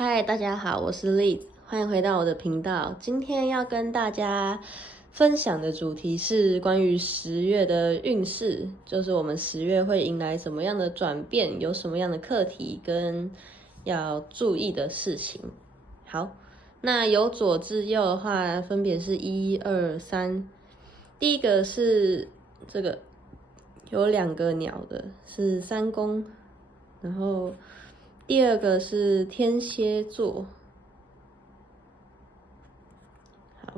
嗨，大家好，我是 Liz，欢迎回到我的频道。今天要跟大家分享的主题是关于10月的运势，就是我们10月会迎来什么样的转变，有什么样的课题跟要注意的事情。好，那由左至右的话，分别是1、2、3。第一个是这个有2个鸟的，是3宫，然后第二个是天蝎座，好，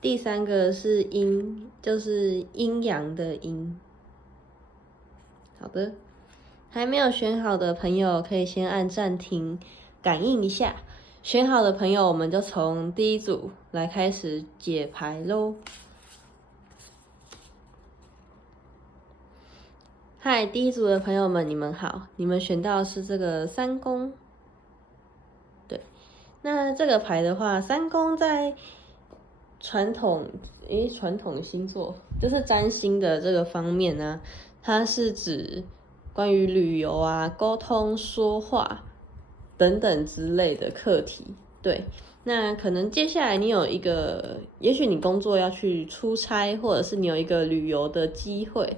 第三个是阴，就是阴阳的阴。好的，还没有选好的朋友可以先按暂停，感应一下。选好的朋友，我们就从第一组来开始解牌咯。嗨，第一组的朋友们，你们好，你们选到的是这个3宫。对，那这个牌的话，3宫在传统星座就是占星的这个方面呢，它是指关于旅游啊、沟通、说话等等之类的课题。对，那可能接下来你有一个，也许你工作要去出差，或者是你有一个旅游的机会，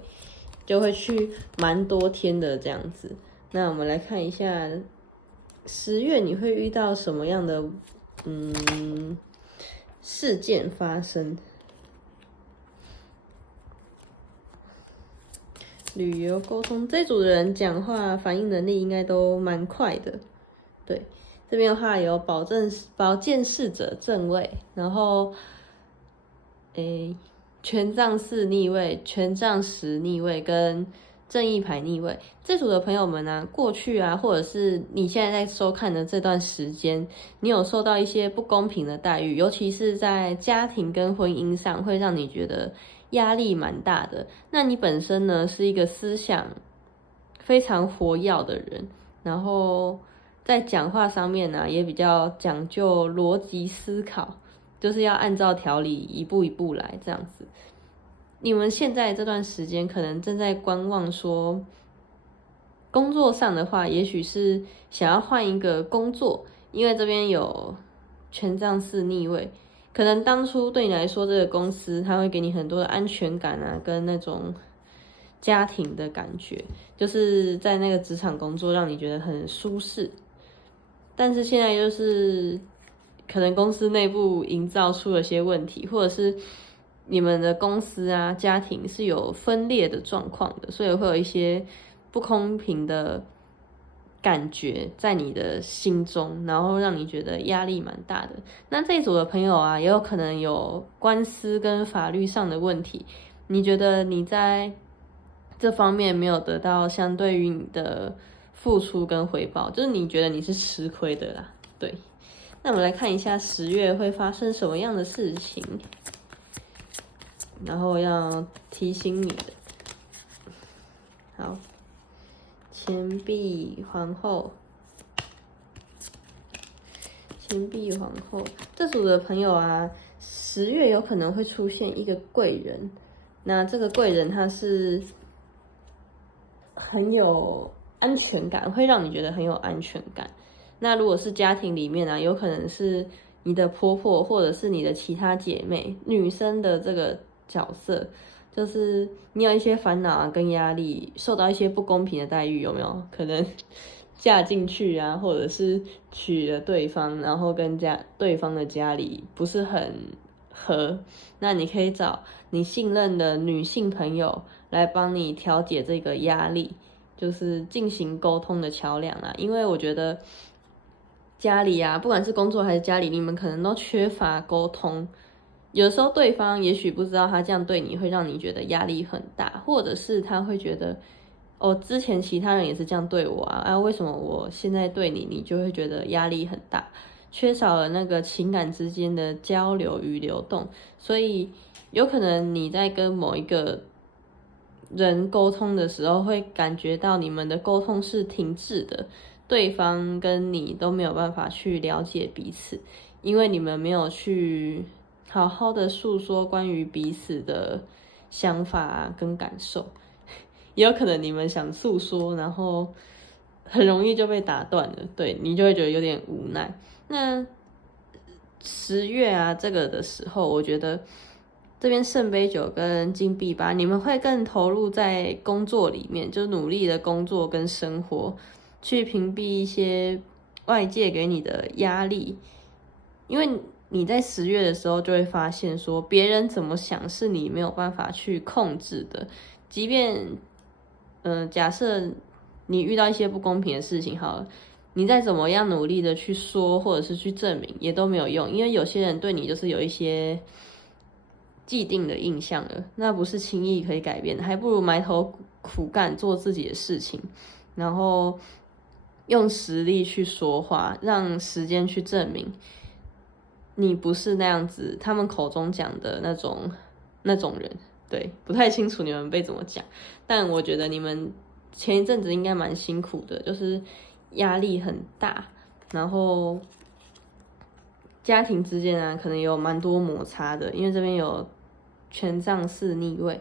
就会去蛮多天的这样子。那我们来看一下10月你会遇到什么样的事件发生。旅游沟通这组的人讲话反应能力应该都蛮快的。对，这边的话有宝剑侍者正位，然后权杖4逆位、权杖10逆位跟正义牌逆位。这组的朋友们啊，过去啊，或者是你现在在收看的这段时间，你有受到一些不公平的待遇，尤其是在家庭跟婚姻上，会让你觉得压力蛮大的。那你本身呢，是一个思想非常活跃的人，然后在讲话上面呢，也比较讲究逻辑思考，就是要按照条理一步一步来这样子。你们现在这段时间可能正在观望说，工作上的话，也许是想要换一个工作，因为这边有权杖4逆位，可能当初对你来说，这个公司它会给你很多的安全感啊，跟那种家庭的感觉，就是在那个职场工作让你觉得很舒适。但是现在就是可能公司内部营造出了些问题，或者是你们的公司啊、家庭是有分裂的状况的，所以会有一些不公平的感觉在你的心中，然后让你觉得压力蛮大的。那这一组的朋友啊，也有可能有官司跟法律上的问题，你觉得你在这方面没有得到相对于你的付出跟回报，就是你觉得你是吃亏的啦。对，那我们来看一下10月会发生什么样的事情，然后要提醒你的。好，钱币皇后，这组的朋友啊，10月有可能会出现一个贵人，那这个贵人他是很有安全感，会让你觉得很有安全感。那如果是家庭里面啊，有可能是你的婆婆或者是你的其他姐妹，女生的这个角色，就是你有一些烦恼啊跟压力，受到一些不公平的待遇，有没有可能嫁进去啊，或者是娶了对方，然后跟对方的家里不是很合，那你可以找你信任的女性朋友来帮你调解这个压力，就是进行沟通的桥梁啦。因为我觉得家里啊，不管是工作还是家里，你们可能都缺乏沟通。有时候对方也许不知道他这样对你会让你觉得压力很大，或者是他会觉得哦，之前其他人也是这样对我啊，为什么我现在对你，你就会觉得压力很大，缺少了那个情感之间的交流与流动，所以有可能你在跟某一个人沟通的时候，会感觉到你们的沟通是停滞的，对方跟你都没有办法去了解彼此，因为你们没有去好好的诉说关于彼此的想法跟感受。也有可能你们想诉说，然后很容易就被打断了，对，你就会觉得有点无奈。那10月啊这个的时候，我觉得这边圣杯9跟金币8，你们会更投入在工作里面，就努力的工作跟生活，去屏蔽一些外界给你的压力，因为你在10月的时候就会发现说，别人怎么想是你没有办法去控制的，即便假设你遇到一些不公平的事情好了，你再怎么样努力的去说或者是去证明，也都没有用，因为有些人对你就是有一些既定的印象了，那不是轻易可以改变的，还不如埋头苦干做自己的事情，然后用实力去说话，让时间去证明你不是那样子他们口中讲的那种人。对，不太清楚你们被怎么讲，但我觉得你们前一阵子应该蛮辛苦的，就是压力很大，然后家庭之间啊可能有蛮多摩擦的，因为这边有权杖4逆位，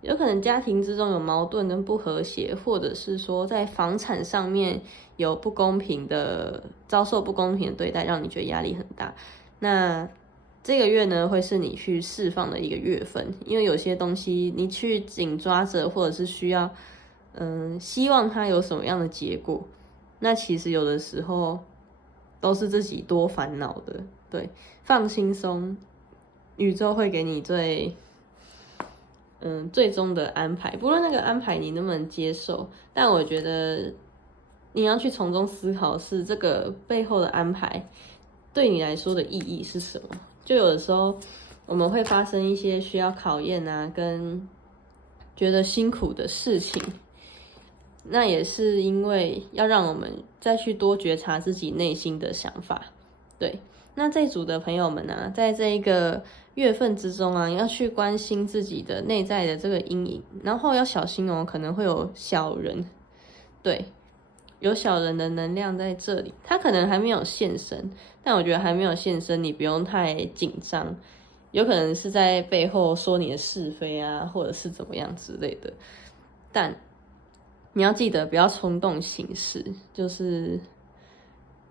有可能家庭之中有矛盾跟不和谐，或者是说在房产上面有遭受不公平的对待，让你觉得压力很大。那这个月呢，会是你去释放的一个月份，因为有些东西你去紧抓着，或者是需要，希望它有什么样的结果，那其实有的时候都是自己多烦恼的。对，放轻松，宇宙会给你最终的安排，不论那个安排你能不能接受，但我觉得你要去从中思考，是这个背后的安排对你来说的意义是什么。就有的时候我们会发生一些需要考验啊，跟觉得辛苦的事情，那也是因为要让我们再去多觉察自己内心的想法。对，那这组的朋友们啊，在这一个月份之中啊，要去关心自己的内在的这个阴影，然后要小心哦，可能会有小人，对，有小人的能量在这里，他可能还没有现身，但我觉得还没有现身，你不用太紧张，有可能是在背后说你的是非啊，或者是怎么样之类的，但你要记得不要冲动行事，就是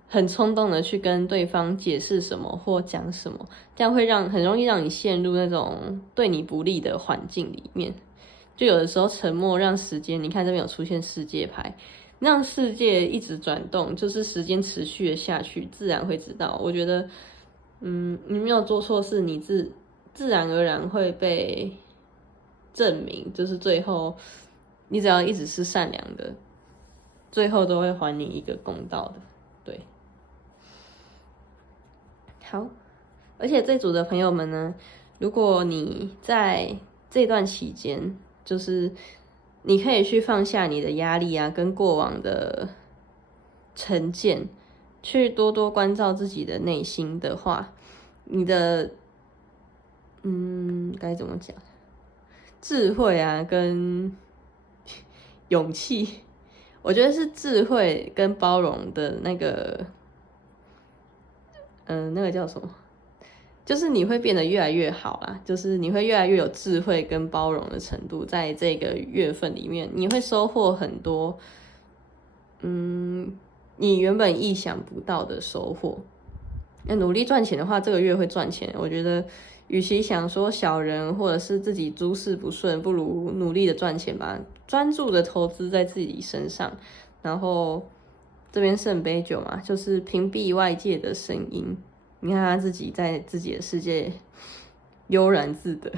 很冲动的去跟对方解释什么或讲什么，这样会很容易让你陷入那种对你不利的环境里面。就有的时候沉默让时间，你看这边有出现世界牌，让世界一直转动，就是时间持续的下去，自然会知道。我觉得，你没有做错事，你自然而然会被证明，就是最后你只要一直是善良的，最后都会还你一个公道的。对，好，而且这组的朋友们呢，如果你在这段期间，就是你可以去放下你的压力啊，跟过往的成见，去多多关照自己的内心的话，你的该怎么讲？智慧啊，跟勇气，我觉得是智慧跟包容的那个，那个叫什么？就是你会变得越来越好啦，就是你会越来越有智慧跟包容的程度，在这个月份里面，你会收获很多，你原本意想不到的收获。那努力赚钱的话，这个月会赚钱。我觉得，与其想说小人或者是自己诸事不顺，不如努力的赚钱吧，专注的投资在自己身上。然后这边圣杯9嘛，就是屏蔽外界的声音。你看他自己在自己的世界悠然自得。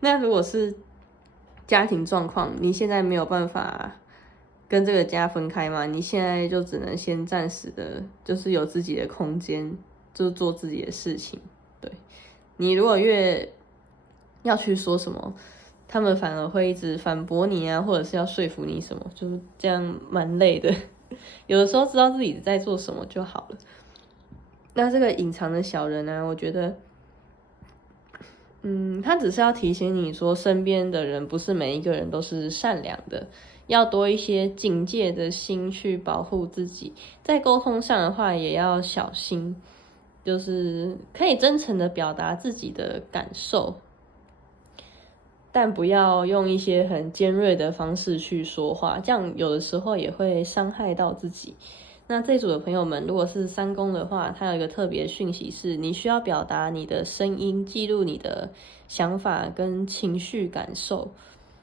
那如果是家庭状况，你现在没有办法跟这个家分开嘛？你现在就只能先暂时的，就是有自己的空间，就做自己的事情。对，你如果越要去说什么，他们反而会一直反驳你啊，或者是要说服你什么，就是这样蛮累的。有的时候知道自己在做什么就好了。那这个隐藏的小人啊，我觉得，他只是要提醒你说，身边的人不是每一个人都是善良的，要多一些警戒的心去保护自己。在沟通上的话，也要小心，就是可以真诚的表达自己的感受。但不要用一些很尖锐的方式去说话，这样有的时候也会伤害到自己。那这组的朋友们，如果是3宫的话，它有一个特别讯息是，你需要表达你的声音，记录你的想法跟情绪感受，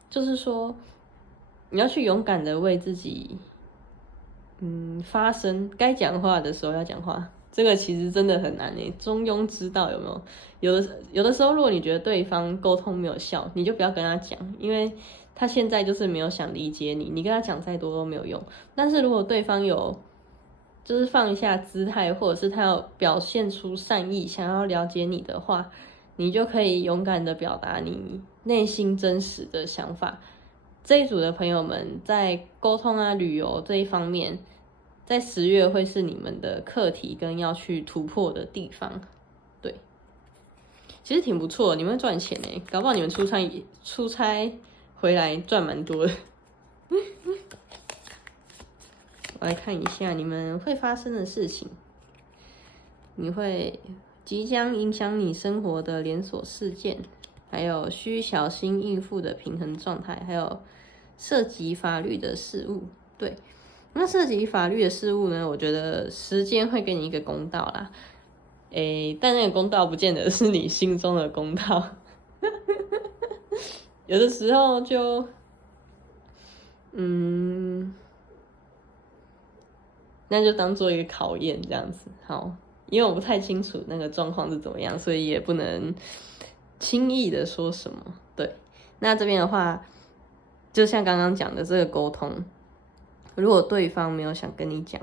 就是说，你要去勇敢的为自己，发声，该讲话的时候要讲话。这个其实真的很难诶，中庸之道有没有？有的时候，如果你觉得对方沟通没有效，你就不要跟他讲，因为他现在就是没有想理解你，你跟他讲再多都没有用。但是如果对方有就是放一下姿态，或者是他要表现出善意，想要了解你的话，你就可以勇敢的表达你内心真实的想法。这一组的朋友们在沟通啊、旅游这一方面，在10月会是你们的课题跟要去突破的地方。对，其实挺不错的，你们会赚钱耶，搞不好你们出差回来赚蛮多的。我来看一下你们会发生的事情，你会即将影响你生活的连锁事件，还有需小心应付的平衡状态，还有涉及法律的事物。对，那涉及法律的事物呢，我觉得时间会给你一个公道啦。但那个公道不见得是你心中的公道，有的时候就，那就当做一个考验这样子。好，因为我不太清楚那个状况是怎么样，所以也不能轻易的说什么。对，那这边的话，就像刚刚讲的这个沟通，如果对方没有想跟你讲，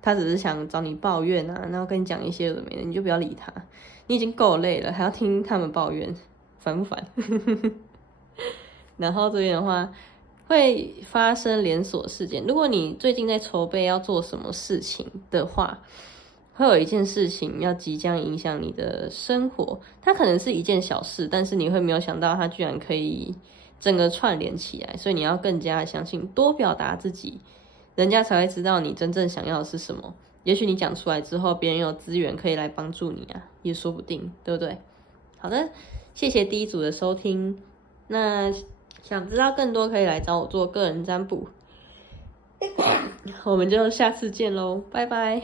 他只是想找你抱怨啊，然后跟你讲一些有的没的，你就不要理他。你已经够累了，还要听他们抱怨，烦不烦？然后这边的话，会发生连锁事件。如果你最近在筹备要做什么事情的话，会有一件事情要即将影响你的生活。它可能是一件小事，但是你会没有想到它居然可以整个串联起来，所以你要更加相信，多表达自己，人家才会知道你真正想要的是什么。也许你讲出来之后，别人有资源可以来帮助你啊，也说不定，对不对？好的，谢谢第一组的收听。那想知道更多，可以来找我做个人占卜。我们就下次见喽，拜拜。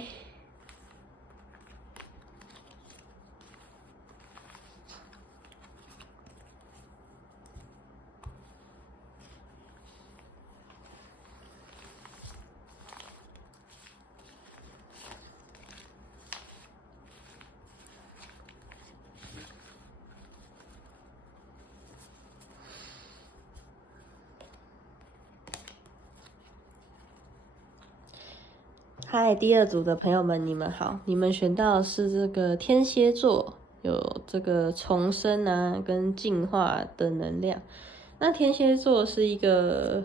嗨，第二组的朋友们，你们好！你们选到的是这个天蝎座，有这个重生啊跟进化的能量。那天蝎座是一个，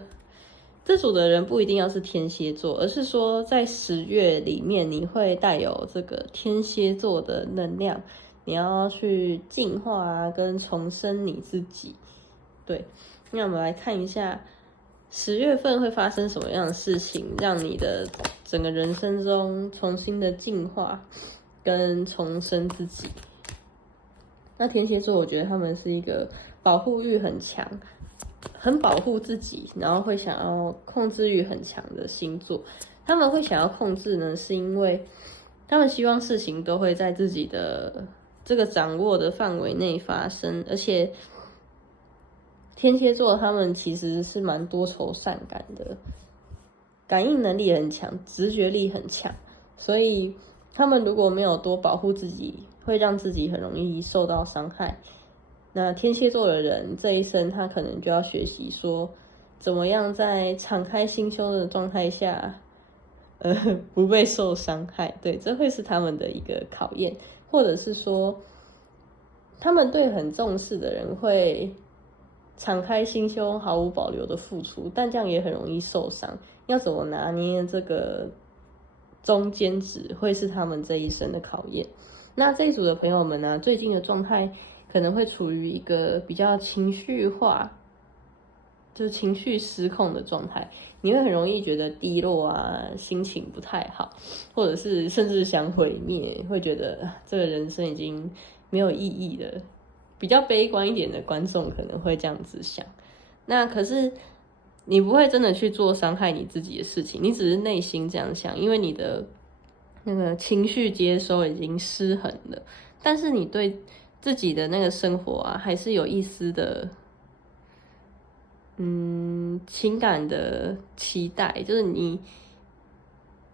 这组的人不一定要是天蝎座，而是说在10月里面，你会带有这个天蝎座的能量，你要去进化啊跟重生你自己。对，那我们来看一下10月份会发生什么样的事情，让你的整个人生中重新的进化跟重生自己。那天蝎座，我觉得他们是一个保护欲很强，很保护自己，然后会想要控制欲很强的星座。他们会想要控制呢，是因为他们希望事情都会在自己的这个掌握的范围内发生，而且天蝎座他们其实是蛮多愁善感的，感应能力很强，直觉力很强，所以他们如果没有多保护自己，会让自己很容易受到伤害。那天蝎座的人这一生，他可能就要学习说，怎么样在敞开心胸的状态下，不被受伤害。对，这会是他们的一个考验，或者是说，他们对很重视的人会敞开心胸，毫无保留的付出，但这样也很容易受伤。要怎么拿捏这个中间值，会是他们这一生的考验。那这一组的朋友们呢，最近的状态可能会处于一个比较情绪化，就是情绪失控的状态，你会很容易觉得低落啊，心情不太好，或者是甚至想毁灭，会觉得这个人生已经没有意义了，比较悲观一点的观众可能会这样子想。那可是你不会真的去做伤害你自己的事情，你只是内心这样想，因为你的那个情绪接收已经失衡了。但是你对自己的那个生活啊，还是有一丝的情感的期待，就是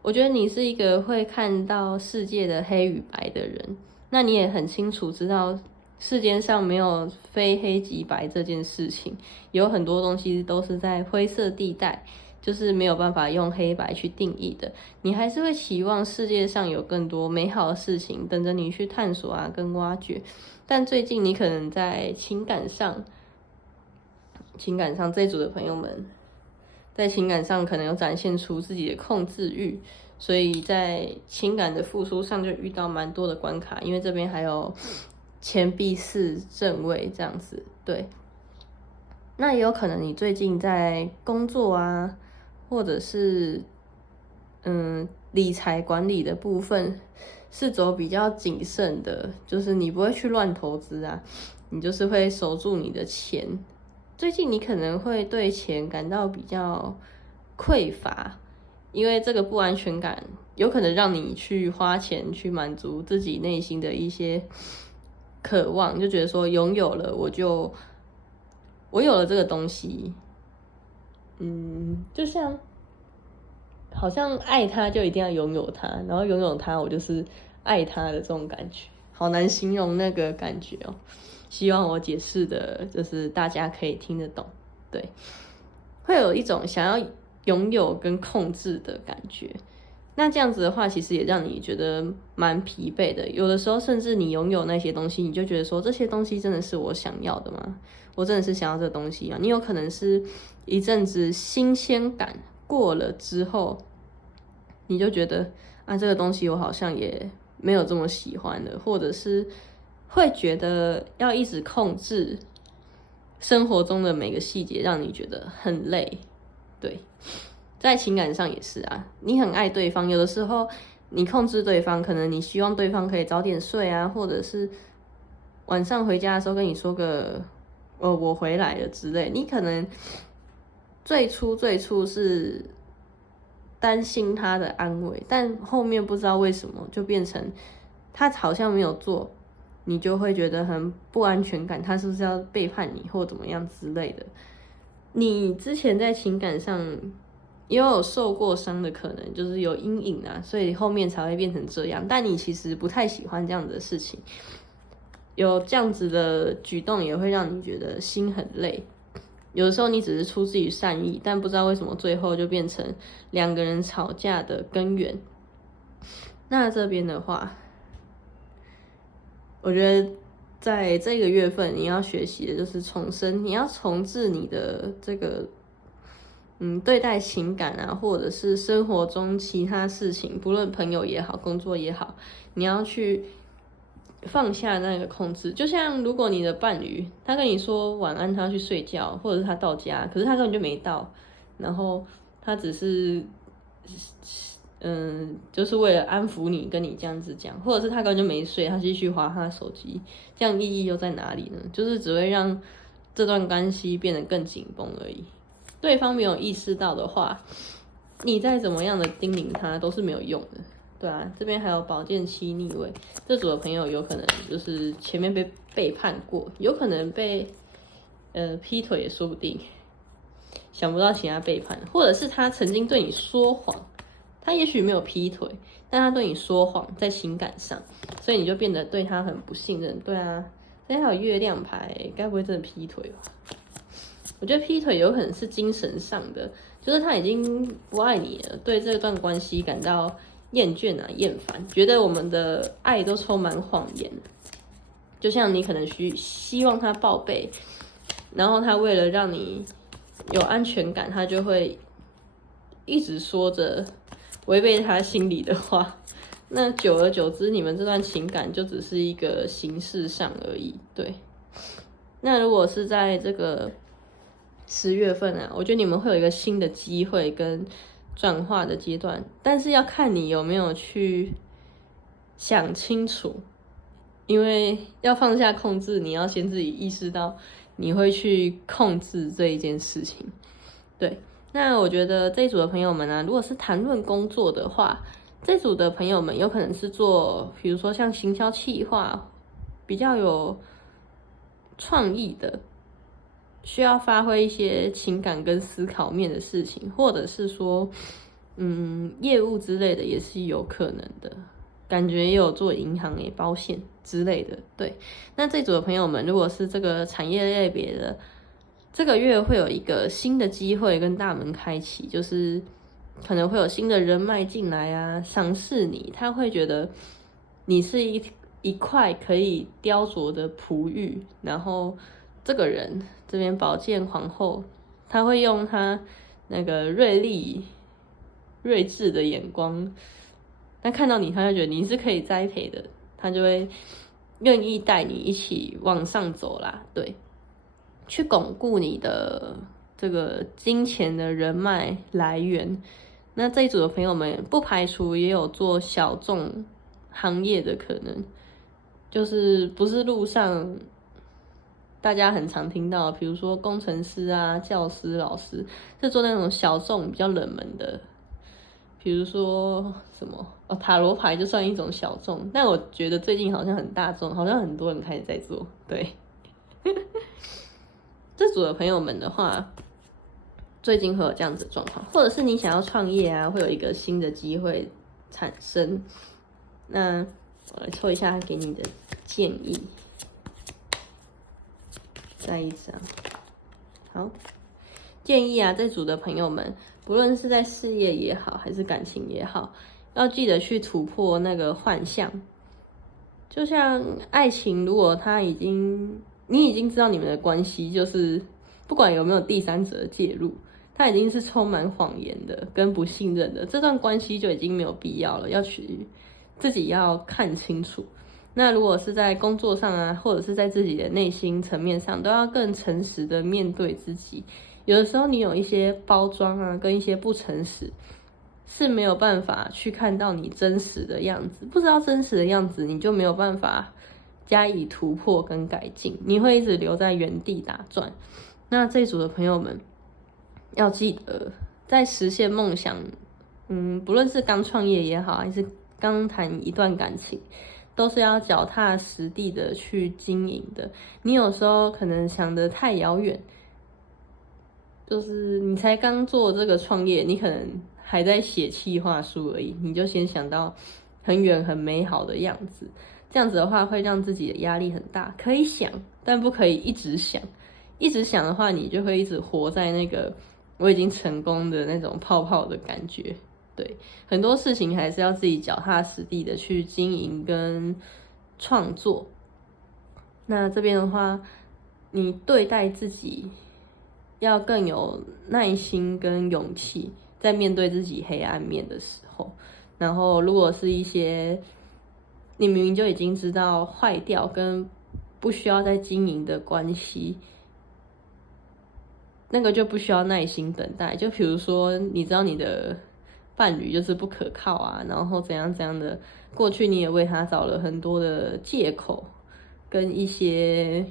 我觉得你是一个会看到世界的黑与白的人，那你也很清楚知道世间上没有非黑即白这件事情，有很多东西都是在灰色地带，就是没有办法用黑白去定义的。你还是会期望世界上有更多美好的事情等着你去探索啊，跟挖掘。但最近你可能在情感上这一组的朋友们，在情感上可能有展现出自己的控制欲，所以在情感的复苏上就遇到蛮多的关卡，因为这边还有钱币4正位这样子，对。那也有可能你最近在工作啊，或者是理财管理的部分是走比较谨慎的，就是你不会去乱投资啊，你就是会守住你的钱。最近你可能会对钱感到比较匮乏，因为这个不安全感有可能让你去花钱去满足自己内心的一些渴望，就觉得说拥有了我有了这个东西，就像好像爱他就一定要拥有他，然后拥有他我就是爱他的这种感觉，好难形容那个感觉哦。希望我解释的就是大家可以听得懂，对，会有一种想要拥有跟控制的感觉。那这样子的话，其实也让你觉得蛮疲惫的。有的时候，甚至你拥有那些东西，你就觉得说，这些东西真的是我想要的吗？我真的是想要这个东西吗？你有可能是一阵子新鲜感过了之后，你就觉得啊，这个东西我好像也没有这么喜欢了，或者是会觉得要一直控制生活中的每个细节，让你觉得很累。对，在情感上也是啊，你很爱对方，有的时候你控制对方，可能你希望对方可以早点睡啊，或者是晚上回家的时候跟你说个我回来了之类，你可能最初是担心他的安危，但后面不知道为什么就变成他好像没有做，你就会觉得很不安全感，他是不是要背叛你或怎么样之类的。你之前在情感上也有受过伤的可能，就是有阴影啊，所以后面才会变成这样。但你其实不太喜欢这样子的事情，有这样子的举动也会让你觉得心很累。有的时候你只是出自于善意，但不知道为什么最后就变成两个人吵架的根源。那这边的话，我觉得在这个月份你要学习的就是重生，你要重置你的这个对待情感啊，或者是生活中其他事情，不论朋友也好，工作也好，你要去放下那个控制。就像如果你的伴侣他跟你说晚安，他要去睡觉，或者是他到家，可是他根本就没到，然后他只是就是为了安抚你，跟你这样子讲，或者是他根本就没睡，他继续滑他的手机，这样意义又在哪里呢？就是只会让这段关系变得更紧绷而已。对方没有意识到的话，你再怎么样的叮咛他都是没有用的。对啊，这边还有宝剑7逆位，这组的朋友有可能就是前面被背叛过，有可能被劈腿也说不定，想不到其他背叛，或者是他曾经对你说谎，他也许没有劈腿，但他对你说谎在情感上，所以你就变得对他很不信任。对啊，这边还有月亮牌，该不会真的劈腿吧？我觉得劈腿有可能是精神上的，就是他已经不爱你了，对这段关系感到厌倦啊、厌烦，觉得我们的爱都充满谎言。就像你可能希望他报备，然后他为了让你有安全感，他就会一直说着违背他心里的话。那久而久之，你们这段情感就只是一个形式上而已。对，那如果是在这个10月份啊，我觉得你们会有一个新的机会跟转化的阶段，但是要看你有没有去想清楚，因为要放下控制，你要先自己意识到你会去控制这一件事情。对，那我觉得这一组的朋友们啊，如果是谈论工作的话，这组的朋友们有可能是做，比如说像行销企划，比较有创意的，需要发挥一些情感跟思考面的事情，或者是说，业务之类的也是有可能的。感觉也有做银行也保险之类的。对，那这组的朋友们，如果是这个产业类别的，这个月会有一个新的机会跟大门开启，就是可能会有新的人脉进来啊，赏识你，他会觉得你是一块可以雕琢的璞玉，然后这个人这边宝剑皇后，他会用他那个睿智的眼光，但看到你，他就觉得你是可以栽培的，他就会愿意带你一起往上走啦。对，去巩固你的这个金钱的人脉来源。那这一组的朋友们，不排除也有做小众行业的可能，就是不是路上大家很常听到，比如说工程师啊、教师、老师，是做那种小众比较冷门的。比如说什么塔罗牌就算一种小众，但我觉得最近好像很大众，好像很多人开始在做。对，这组的朋友们的话，最近会有这样子的状况，或者是你想要创业啊，会有一个新的机会产生。那我来抽一下他给你的建议，再一张，好。建议啊，这组的朋友们，不论是在事业也好，还是感情也好，要记得去突破那个幻象。就像爱情，如果你已经知道你们的关系，就是不管有没有第三者介入，它已经是充满谎言的跟不信任的，这段关系就已经没有必要了，自己要看清楚。那如果是在工作上啊，或者是在自己的内心层面上，都要更诚实的面对自己。有的时候你有一些包装啊，跟一些不诚实，是没有办法去看到你真实的样子。不知道真实的样子，你就没有办法加以突破跟改进，你会一直留在原地打转。那这一组的朋友们要记得，在实现梦想，不论是刚创业也好，还是刚谈一段感情，都是要脚踏实地的去经营的。你有时候可能想得太遥远。就是你才刚做这个创业，你可能还在写企划书而已，你就先想到很远很美好的样子，这样子的话会让自己的压力很大。可以想，但不可以一直想。一直想的话，你就会一直活在那个我已经成功的那种泡泡的感觉。对，很多事情还是要自己脚踏实地的去经营跟创作。那这边的话，你对待自己要更有耐心跟勇气，在面对自己黑暗面的时候。然后，如果是一些你明明就已经知道坏掉跟不需要再经营的关系，那个就不需要耐心等待。就比如说，你知道你的伴侣就是不可靠啊，然后怎样怎样的，过去你也为他找了很多的借口，跟一些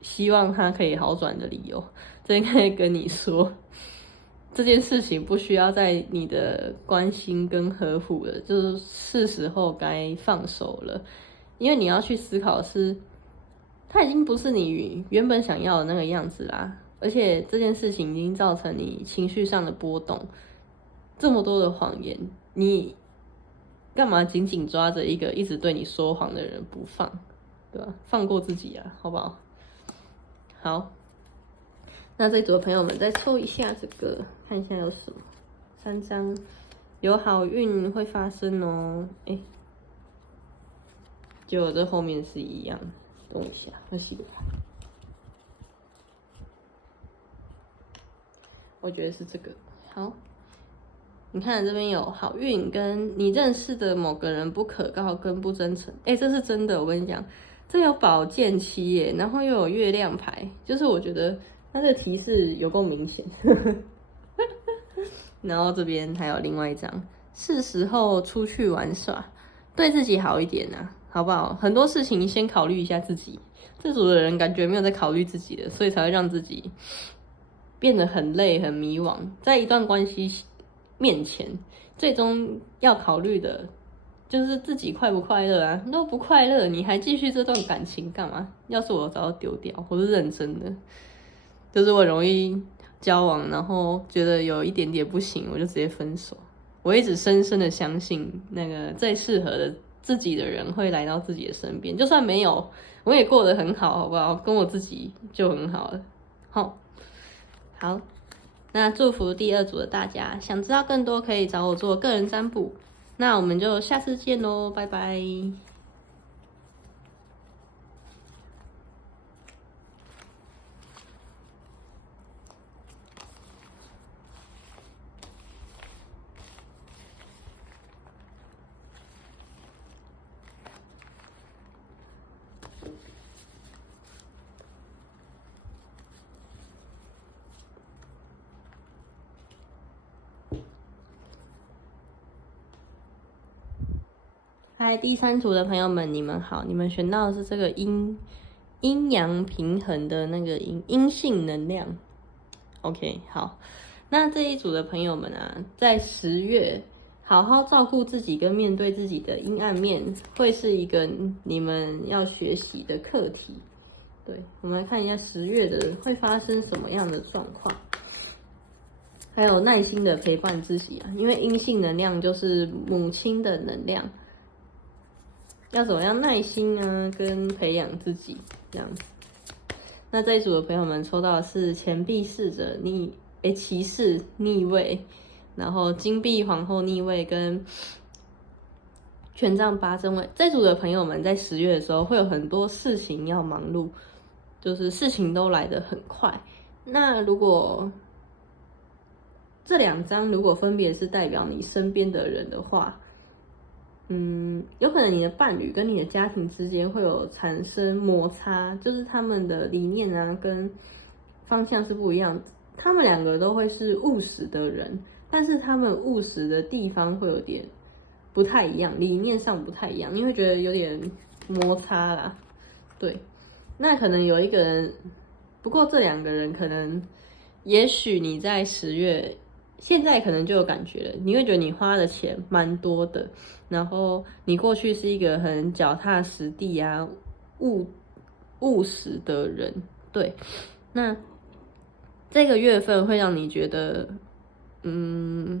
希望他可以好转的理由。这应该跟你说，这件事情不需要在你的关心跟呵护了，就是时候该放手了。因为你要去思考的是，他已经不是你原本想要的那个样子啦，而且这件事情已经造成你情绪上的波动，这么多的谎言，你干嘛紧紧抓着一个一直对你说谎的人不放，对吧？放过自己啊，好不好？好。那这组的朋友们再抽一下这个，看一下有什么。3张，有好运会发生哦。结果这后面是一样，等我一下，我洗个牌。我觉得是这个。好，你看这边有好运，跟你认识的某个人不可靠跟不真诚。这是真的，我跟你讲，这有宝剑七耶，然后又有月亮牌，就是我觉得。它的提示有够明显，然后这边还有另外一张，是时候出去玩耍，对自己好一点啊。好不好？很多事情先考虑一下自己。这组的人感觉没有在考虑自己的，所以才会让自己变得很累、很迷惘。在一段关系面前，最终要考虑的就是自己快不快乐啊？都不快乐，你还继续这段感情干嘛？要是我早就丢掉，我是认真的。就是我容易交往，然后觉得有一点点不行，我就直接分手。我一直深深的相信，那个最适合的自己的人会来到自己的身边，就算没有，我也过得很好，好不好？跟我自己就很好了。好，那祝福第二组的大家，想知道更多可以找我做个人占卜。那我们就下次见咯，拜拜。嗨，第三组的朋友们，你们好！你们选到的是这个阴阳平衡的那个阴性能量。OK， 好，那这一组的朋友们啊，在10月好好照顾自己跟面对自己的阴暗面，会是一个你们要学习的课题。对，我们来看一下10月的会发生什么样的状况。还有耐心的陪伴自己啊，因为阴性能量就是母亲的能量。要怎么样耐心啊，跟培养自己这样子。那这一组的朋友们抽到的是钱币侍者骑士逆位，然后金币皇后逆位跟权杖8正位。这组的朋友们在10月的时候会有很多事情要忙碌，就是事情都来得很快。那如果这2张如果分别是代表你身边的人的话，有可能你的伴侣跟你的家庭之间会有产生摩擦，就是他们的理念啊跟方向是不一样的。他们2个都会是务实的人，但是他们务实的地方会有点不太一样，理念上不太一样，你会觉得有点摩擦啦。对，那可能有一个人，不过这2个人可能，也许你在10月。现在可能就有感觉了，你会觉得你花的钱蛮多的，然后你过去是一个很脚踏实地啊、务实的人，对。那这个月份会让你觉得，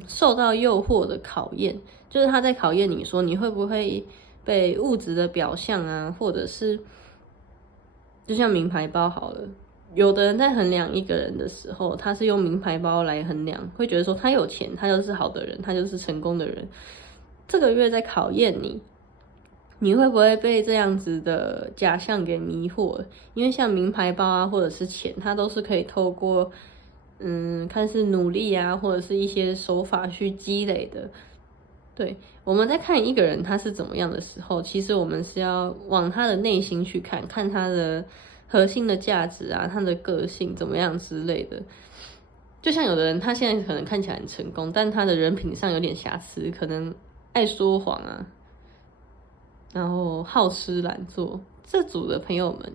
受到诱惑的考验，就是他在考验你说你会不会被物质的表象啊，或者是就像名牌包好了。有的人在衡量一个人的时候，他是用名牌包来衡量，会觉得说他有钱，他就是好的人，他就是成功的人。这个月在考验你，你会不会被这样子的假象给迷惑？因为像名牌包啊，或者是钱，它都是可以透过看是努力啊，或者是一些手法去积累的。对，我们在看一个人他是怎么样的时候，其实我们是要往他的内心去看，看他的核心的价值啊，他的个性怎么样之类的。就像有的人，他现在可能看起来很成功，但他的人品上有点瑕疵，可能爱说谎啊，然后好吃懒做。这组的朋友们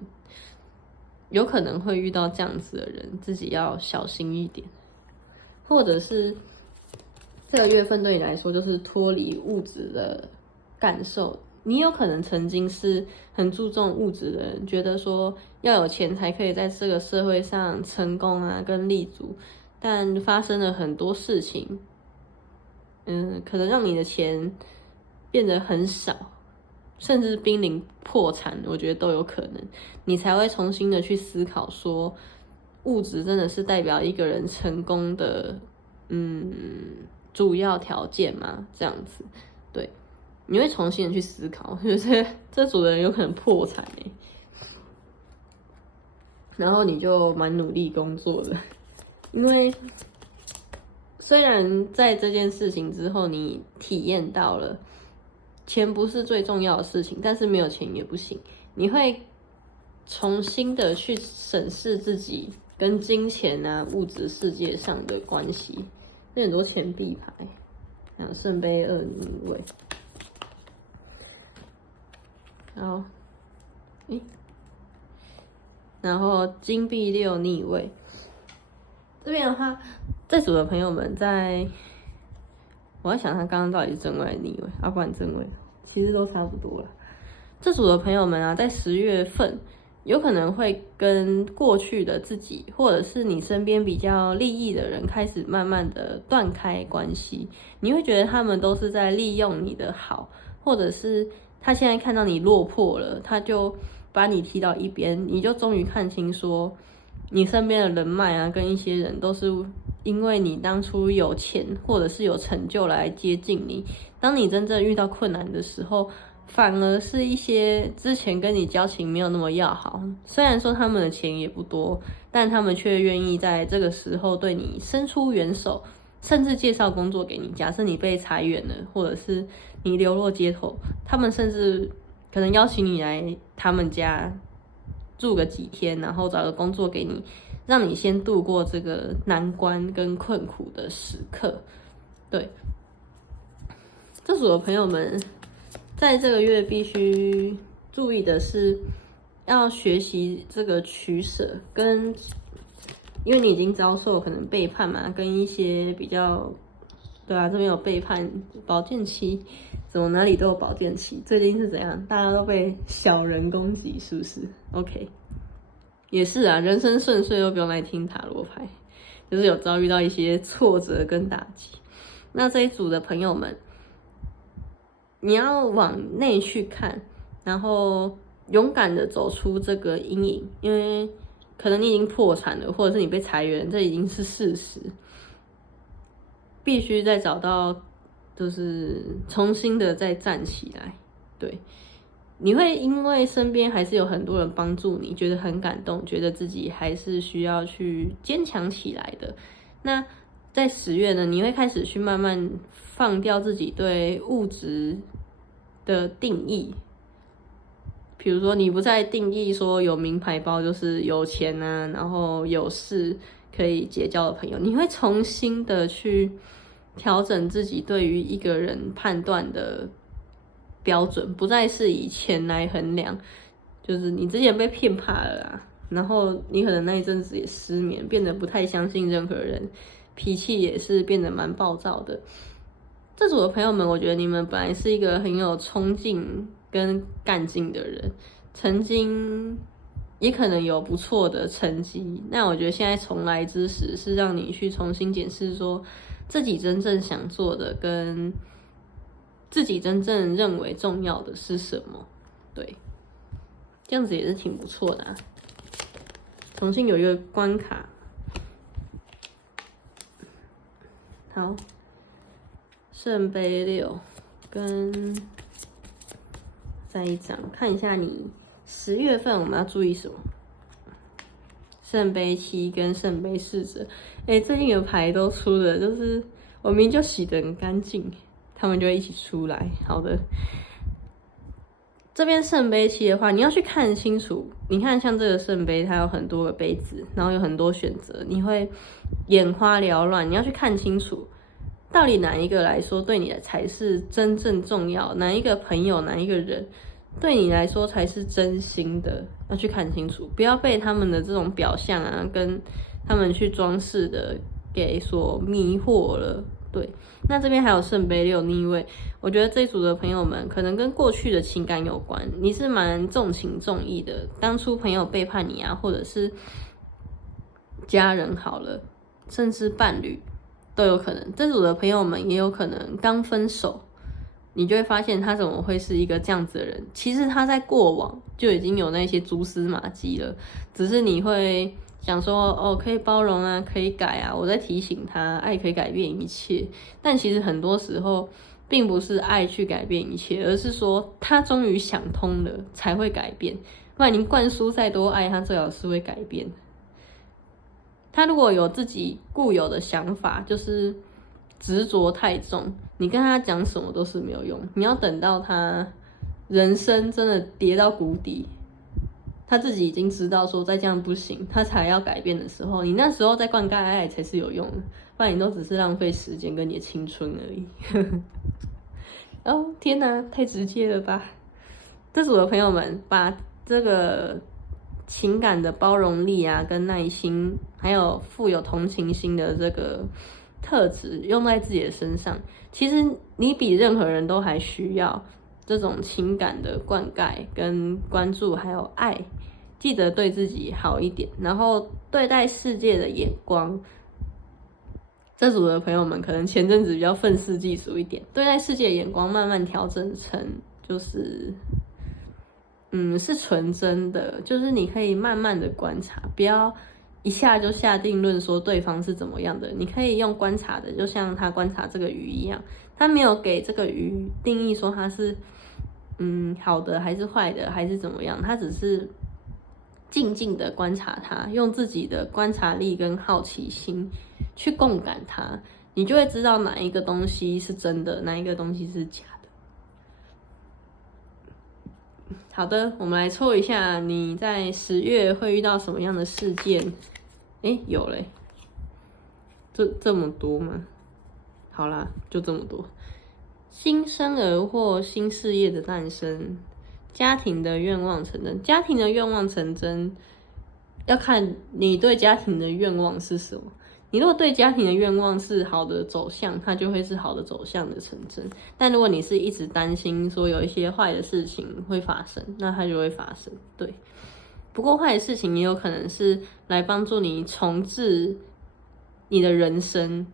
有可能会遇到这样子的人，自己要小心一点。或者是这个月份对你来说就是脱离物质的感受，你有可能曾经是很注重物质的人，觉得说要有钱才可以在这个社会上成功啊，跟立足。但发生了很多事情，可能让你的钱变得很少，甚至濒临破产，我觉得都有可能。你才会重新的去思考说，物质真的是代表一个人成功的，主要条件吗？这样子，对，你会重新的去思考，就是这组的人有可能破产然后你就蛮努力工作的，因为虽然在这件事情之后你体验到了钱不是最重要的事情，但是没有钱也不行，你会重新的去审视自己跟金钱啊、物质世界上的关系。有很多钱币牌，还有圣杯2逆位。好，然后金币6逆位，这边的话，这组的朋友们我在想他刚刚到底是正位还是逆位，不然正位，其实都差不多了。这组的朋友们啊，在10月份有可能会跟过去的自己，或者是你身边比较利益的人，开始慢慢的断开关系。你会觉得他们都是在利用你的好，或者是他现在看到你落魄了，他就把你踢到一边，你就终于看清说，你身边的人脉啊，跟一些人都是因为你当初有钱或者是有成就来接近你。当你真正遇到困难的时候，反而是一些之前跟你交情没有那么要好，虽然说他们的钱也不多，但他们却愿意在这个时候对你伸出援手，甚至介绍工作给你。假设你被裁员了，或者是你流落街头，他们甚至可能邀请你来他们家住个几天，然后找个工作给你，让你先度过这个难关跟困苦的时刻。对，这组的朋友们在这个月必须注意的是，要学习这个取舍，因为你已经遭受可能背叛嘛，跟一些比较，对啊，这边有背叛宝剑七，怎么哪里都有宝剑七？最近是怎样？大家都被小人攻击，是不是 ？OK， 也是啊，人生顺遂都不用来听塔罗牌，就是有遭遇到一些挫折跟打击。那这一组的朋友们，你要往内去看，然后勇敢的走出这个阴影，因为可能你已经破产了，或者是你被裁员，这已经是事实。必须再找到，就是重新的再站起来。对，你会因为身边还是有很多人帮助你，觉得很感动，觉得自己还是需要去坚强起来的。那在10月呢，你会开始去慢慢放掉自己对物质的定义。比如说，你不再定义说有名牌包就是有钱啊，然后有事可以结交的朋友，你会重新的去调整自己对于一个人判断的标准，不再是以钱来衡量。就是你之前被骗怕了啦，然后你可能那一阵子也失眠，变得不太相信任何人，脾气也是变得蛮暴躁的。这组的朋友们，我觉得你们本来是一个很有冲劲跟干劲的人，曾经也可能有不错的成绩。那我觉得现在重来之时，是让你去重新检视说自己真正想做的，跟自己真正认为重要的是什么。对，这样子也是挺不错的啊。重新有一个关卡。好，圣杯6跟再一张，看一下你10月份我们要注意什么。圣杯7跟圣杯4者，最近的牌都出了，就是我明明就洗得很干净，他们就会一起出来。好的，这边圣杯7的话，你要去看清楚。你看，像这个圣杯，它有很多个杯子，然后有很多选择，你会眼花缭乱。你要去看清楚，到底哪一个来说对你的才是真正重要？哪一个朋友，哪一个人对你来说才是真心的？要去看清楚，不要被他们的这种表象啊，跟他们去装饰的给所迷惑了。对，那这边还有圣杯6逆位，我觉得这一组的朋友们可能跟过去的情感有关，你是蛮重情重义的，当初朋友背叛你啊，或者是家人好了，甚至伴侣都有可能。这组的朋友们也有可能刚分手，你就会发现他怎么会是一个这样子的人，其实他在过往就已经有那些蛛丝马迹了，只是你会想说可以包容啊，可以改啊，我在提醒他，爱可以改变一切。但其实很多时候并不是爱去改变一切，而是说他终于想通了才会改变。不然你灌输再多爱，他最好是会改变。他如果有自己固有的想法，就是执着太重，你跟他讲什么都是没有用。你要等到他人生真的跌到谷底，他自己已经知道说再这样不行，他才要改变的时候，你那时候再灌溉爱才是有用的，不然你都只是浪费时间跟你的青春而已。天哪，太直接了吧！这组的朋友们把这个情感的包容力啊，跟耐心，还有富有同情心的这个特质用在自己的身上，其实你比任何人都还需要这种情感的灌溉跟关注，还有爱。记得对自己好一点，然后对待世界的眼光。这组的朋友们可能前阵子比较愤世嫉俗一点，对待世界的眼光慢慢调整成就是是纯真的，就是你可以慢慢的观察，不要一下就下定论说对方是怎么样的。你可以用观察的，就像他观察这个鱼一样，他没有给这个鱼定义说它是好的还是坏的还是怎么样，他只是静静的观察它，用自己的观察力跟好奇心去共感它，你就会知道哪一个东西是真的，哪一个东西是假的。好的，我们来抽一下你在10月会遇到什么样的事件。有嘞，这么多吗？好啦，就这么多。新生儿或新事业的诞生，家庭的愿望成真。家庭的愿望成真，要看你对家庭的愿望是什么。你如果对家庭的愿望是好的走向，它就会是好的走向的成真。但如果你是一直担心说有一些坏的事情会发生，那它就会发生。对，不过坏的事情也有可能是来帮助你重置你的人生，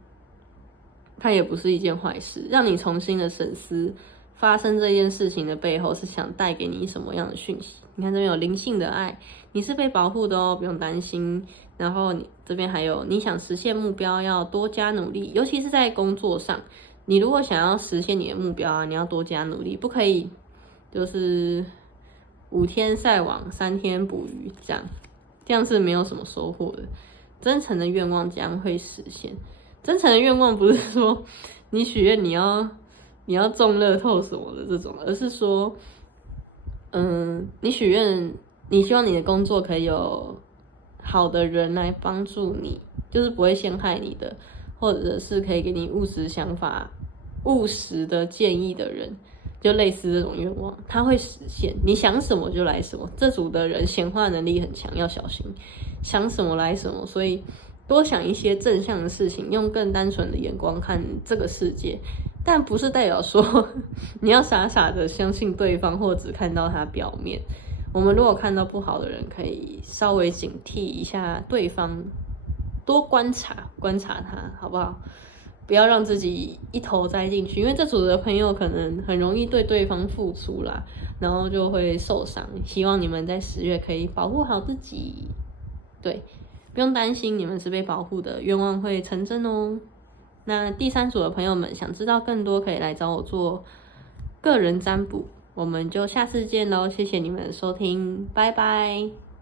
它也不是一件坏事，让你重新的审思发生这件事情的背后是想带给你什么样的讯息。你看这边有灵性的爱，你是被保护的哦，不用担心。然后你这边还有你想实现目标要多加努力，尤其是在工作上，你如果想要实现你的目标啊，你要多加努力，不可以就是5天晒网3天捕鱼，这样是没有什么收获的。真诚的愿望将会实现。真诚的愿望不是说你许愿你要中乐透什么的这种，而是说你许愿你希望你的工作可以有好的人来帮助你，就是不会陷害你的，或者是可以给你务实想法、务实的建议的人，就类似这种愿望，它会实现。你想什么就来什么。这组的人显化能力很强，要小心，想什么来什么。所以多想一些正向的事情，用更单纯的眼光看这个世界。但不是代表说你要傻傻的相信对方，或只看到他表面。我们如果看到不好的人，可以稍微警惕一下对方，多观察他，好不好？不要让自己一头栽进去，因为这组的朋友可能很容易对对方付出啦，然后就会受伤。希望你们在10月可以保护好自己，对，不用担心，你们是被保护的，愿望会成真哦。那第3组的朋友们想知道更多，可以来找我做个人占卜。我们就下次见咯，谢谢你们的收听，拜拜。